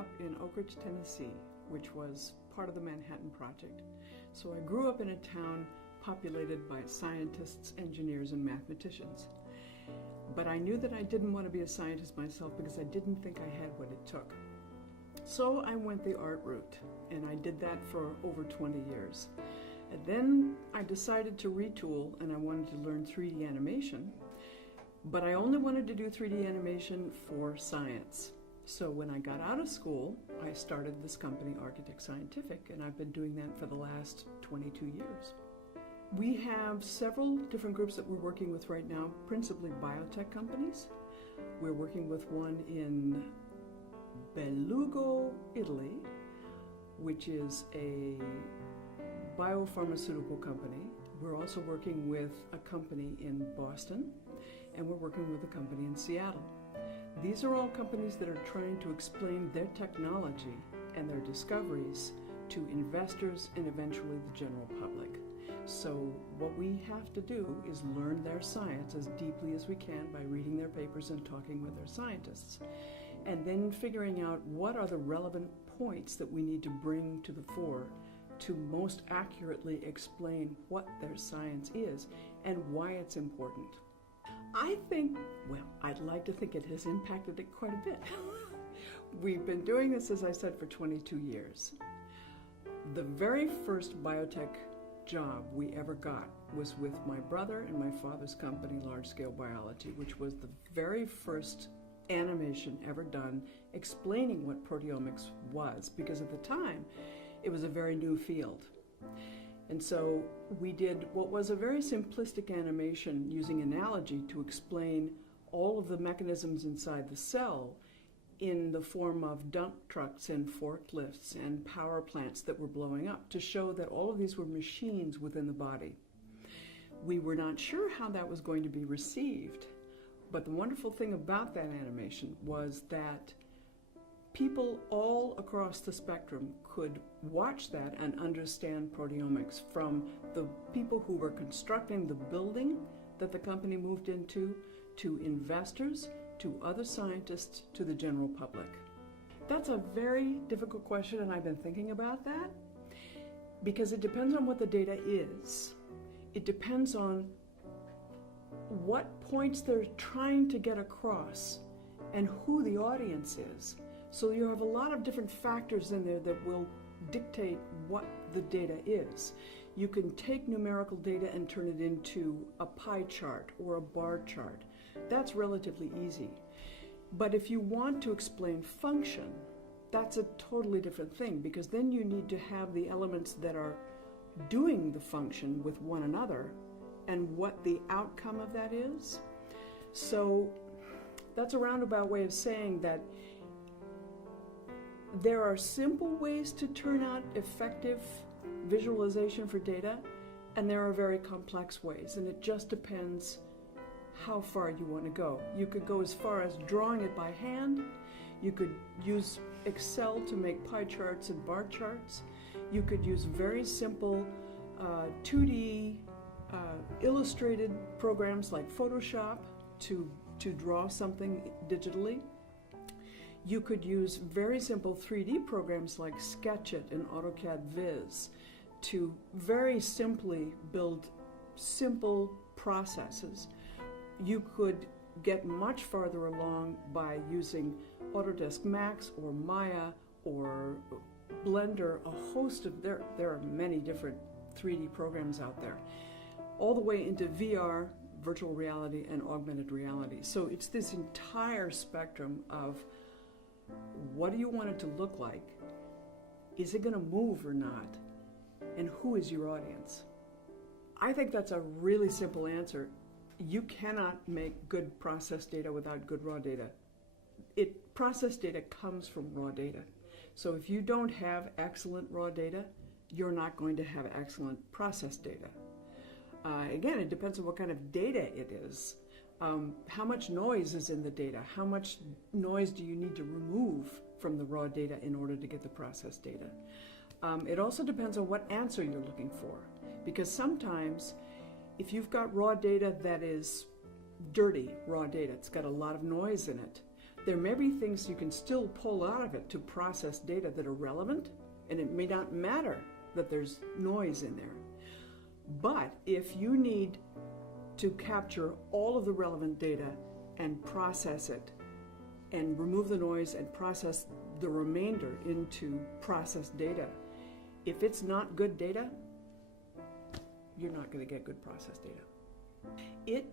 up in Oak Ridge, Tennessee, which was part of the Manhattan Project. So I grew up in a town populated by scientists, engineers, and mathematicians. But I knew that I didn't want to be a scientist myself because I didn't think I had what it took. So I went the art route, and I did that for over 20 years. And then I decided to retool, and I wanted to learn 3D animation, but I only wanted to do 3D animation for science. So when I got out of school, I started this company, Architect Scientific, and I've been doing that for the last 22 years. We have several different groups that we're working with right now, principally biotech companies. We're working with one in Belugo, Italy, which is a biopharmaceutical company. We're also working with a company in Boston, and we're working with a company in Seattle. These are all companies that are trying to explain their technology and their discoveries to investors and eventually the general public. So what we have to do is learn their science as deeply as we can by reading their papers and talking with their scientists, and then figuring out what are the relevant points that we need to bring to the fore to most accurately explain what their science is and why it's important. I think, well, I'd like to think it has impacted it quite a bit. We've been doing this, as I said, for 22 years. The very first biotech job we ever got was with my brother and my father's company, Large Scale Biology, which was the very first animation ever done explaining what proteomics was, because at the time it was a very new field. And so we did what was a very simplistic animation using analogy to explain all of the mechanisms inside the cell in the form of dump trucks and forklifts and power plants that were blowing up, to show that all of these were machines within the body. We were not sure how that was going to be received, but the wonderful thing about that animation was that people all across the spectrum could watch that and understand proteomics, from the people who were constructing the building that the company moved into, to investors, to other scientists, to the general public. That's a very difficult question, and I've been thinking about that, because it depends on what the data is. It depends on what points they're trying to get across and who the audience is. So you have a lot of different factors in there that will dictate what the data is. You can take numerical data and turn it into a pie chart or a bar chart. That's relatively easy. But if you want to explain function, that's a totally different thing, because then you need to have the elements that are doing the function with one another and what the outcome of that is. So that's a roundabout way of saying that there are simple ways to turn out effective visualization for data, and there are very complex ways, and it just depends how far you want to go. You could go as far as drawing it by hand. You could use Excel to make pie charts and bar charts. You could use very simple 2D illustrated programs like Photoshop to draw something digitally. You could use very simple 3D programs like Sketchit and AutoCAD Viz to very simply build simple processes. You could get much farther along by using Autodesk Max or Maya or Blender, a host of, there are many different 3D programs out there, all the way into VR, virtual reality, and augmented reality. So it's this entire spectrum of what do you want it to look like? Is it going to move or not? And who is your audience? I think that's a really simple answer. You cannot make good process data without good raw data. Process data comes from raw data. So if you don't have excellent raw data, you're not going to have excellent process data. Again, it depends on what kind of data it is. How much noise is in the data? How much noise do you need to remove from the raw data in order to get the process data? It also depends on what answer you're looking for, because sometimes if you've got raw data that is dirty raw data, it's got a lot of noise in it, There may be things you can still pull out of it to process data that are relevant, and it may not matter that there's noise in there. But if you need to capture all of the relevant data and process it and remove the noise and process the remainder into processed data, if it's not good data, you're not going to get good processed data.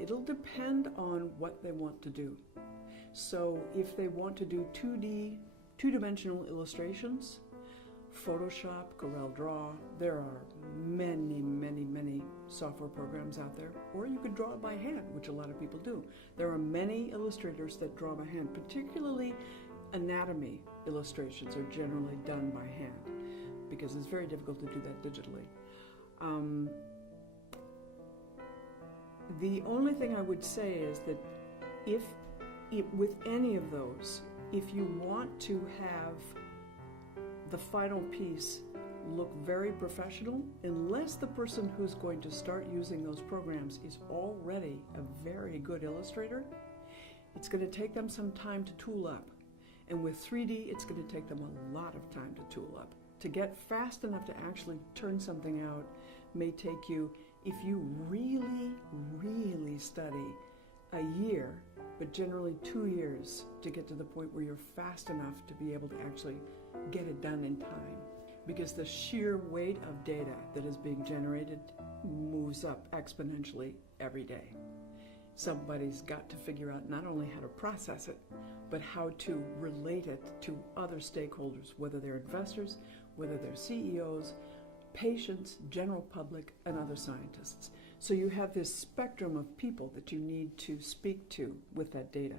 It'll depend on what they want to do. So if they want to do two-dimensional illustrations, Photoshop, CorelDRAW, there are many, many, many software programs out there. Or you could draw it by hand, which a lot of people do. There are many illustrators that draw by hand, particularly anatomy illustrations are generally done by hand because it's very difficult to do that digitally. The only thing I would say is that if with any of those, if you want to have the final piece look very professional, unless the person who's going to start using those programs is already a very good illustrator, it's going to take them some time to tool up. And with 3D, it's going to take them a lot of time to tool up. To get fast enough to actually turn something out may take you, if you really, really study, a year, but generally 2 years to get to the point where you're fast enough to be able to actually get it done in time. Because the sheer weight of data that is being generated moves up exponentially every day. Somebody's got to figure out not only how to process it, but how to relate it to other stakeholders, whether they're investors, whether they're CEOs, patients, general public, and other scientists. So you have this spectrum of people that you need to speak to with that data.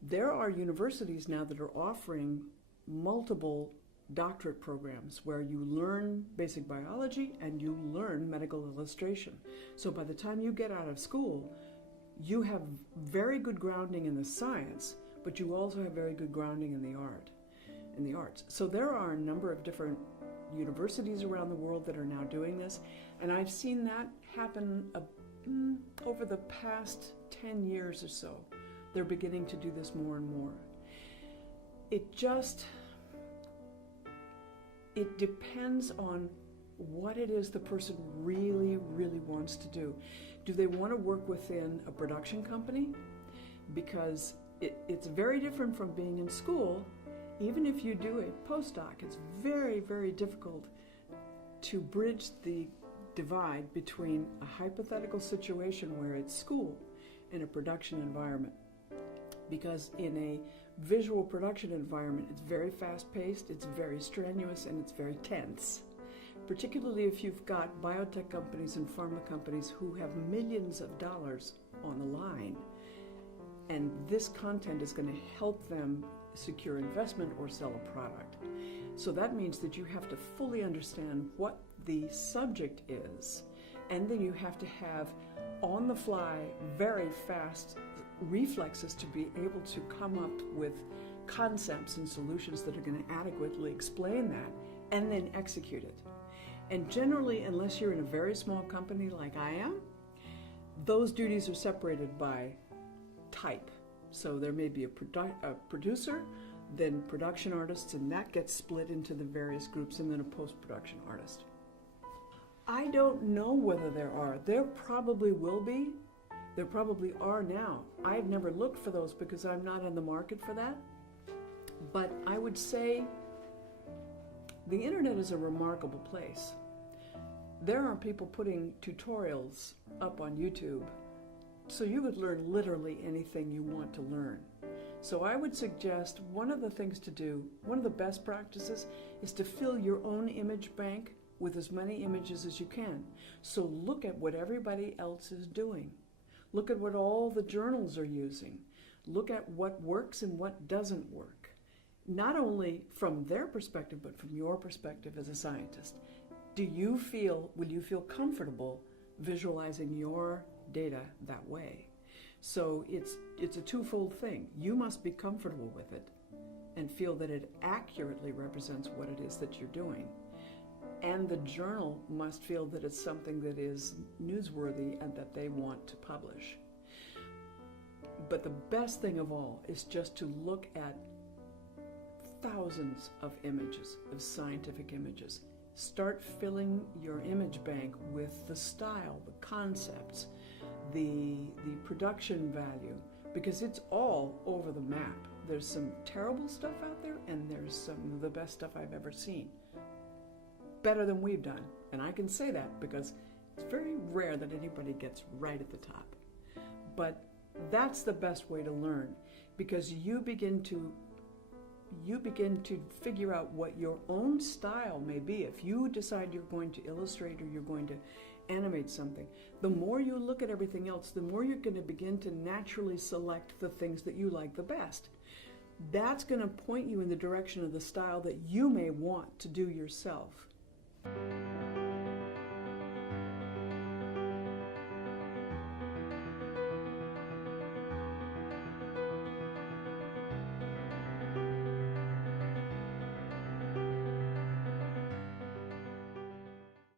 There are universities now that are offering multiple doctorate programs where you learn basic biology and you learn medical illustration. So by the time you get out of school, you have very good grounding in the science, but you also have very good grounding in the arts. So there are a number of different universities around the world that are now doing this, and I've seen that happen over the past 10 years or so. They're beginning to do this more and more. It depends on what it is the person really, really wants to do. Do they want to work within a production company? Because it's very different from being in school. Even if you do a postdoc, it's very, very difficult to bridge the divide between a hypothetical situation where it's school and a production environment. Because in a visual production environment, it's very fast-paced, it's very strenuous, and it's very tense. Particularly if you've got biotech companies and pharma companies who have millions of dollars on the line. And this content is going to help them secure investment or sell a product. So that means that you have to fully understand what the subject is, and then you have to have on-the-fly, very fast reflexes to be able to come up with concepts and solutions that are going to adequately explain that, and then execute it. And generally, unless you're in a very small company like I am, those duties are separated by type. So there may be a producer, then production artists, and that gets split into the various groups, and then a post-production artist. I don't know whether there are. There probably will be. There probably are now. I've never looked for those because I'm not in the market for that. But I would say the internet is a remarkable place. There are people putting tutorials up on YouTube, so you could learn literally anything you want to learn. So I would suggest one of the things to do, one of the best practices, is to fill your own image bank with as many images as you can. So look at what everybody else is doing. Look at what all the journals are using. Look at what works and what doesn't work. Not only from their perspective, but from your perspective as a scientist. Will you feel comfortable visualizing your data that way? So it's a twofold thing. You must be comfortable with it and feel that it accurately represents what it is that you're doing. And the journal must feel that it's something that is newsworthy and that they want to publish. But the best thing of all is just to look at thousands of images, of scientific images. Start filling your image bank with the style, the concepts, the production value, because it's all over the map. There's some terrible stuff out there, and there's some of the best stuff I've ever seen. Better than we've done. And I can say that because it's very rare that anybody gets right at the top. But that's the best way to learn, because you begin to figure out what your own style may be. If you decide you're going to illustrate or you're going to animate something, the more you look at everything else, the more you're going to begin to naturally select the things that you like the best. That's going to point you in the direction of the style that you may want to do yourself.